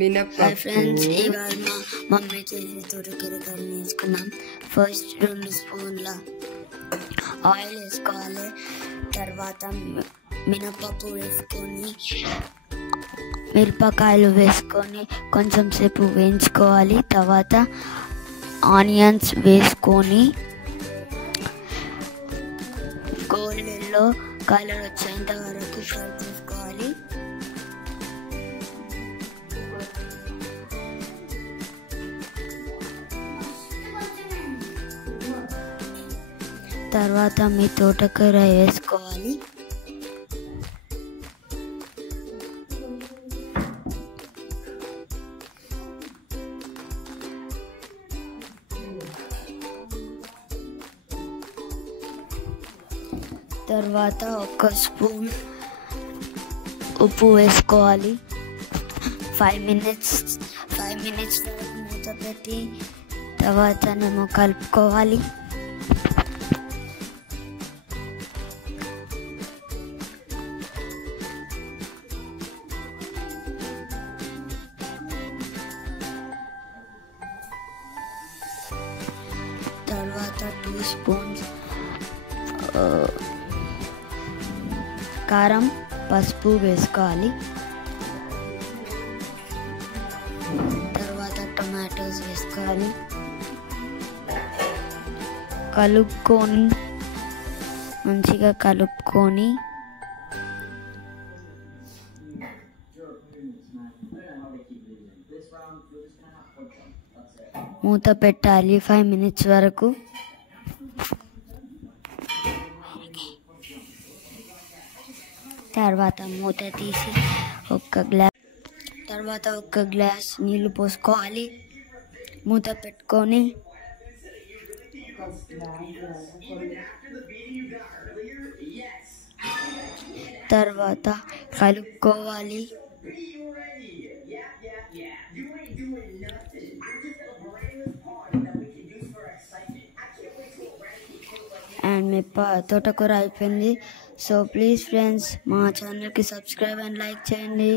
మినపప్పు ఫ్రెండ్స్, ఇవాళ మా మమ్మీ చేసి తోటకూర కర్రీ నేర్చుకున్నాం. ఫస్ట్ 2 స్పూన్ల ఆయిల్ వేసుకోవాలి. తర్వాత మినపప్పు వేసుకొని మిరపకాయలు వేసుకొని కొంచెం సేపు వేయించుకోవాలి. తర్వాత ఆనియన్స్ వేసుకొని గోల్డెన్ ఎల్లో కలర్ వచ్చేంత వరకు ఫ్రై చేసుకోవాలి. తర్వాత మీ తోటకూర వేసుకోవాలి. తర్వాత 1 స్పూన్ ఉప్పు వేసుకోవాలి. 5 మినిట్స్ వరకు మూత పెట్టి తర్వాత కలుపుకోవాలి. తర్వాత 2 స్పూన్స్ కారం, పసుపు వేసుకోవాలి. తర్వాత టొమాటోస్ వేసుకోవాలి. మంచిగా కలుపుకొని మూత పెట్టాలి 5 మినిట్స్ వరకు. తర్వాత మూత తీసి ఒక గ్లాస్ నీళ్లు పోసుకోవాలి. మూత పెట్టుకొని తర్వాత కలుపుకోవాలి. అండ్ మీ తోటకూర అయిపోయింది. సో ప్లీజ్ ఫ్రెండ్స్, మా ఛానల్కి సబ్స్క్రైబ్ అండ్ లైక్ చేయండి.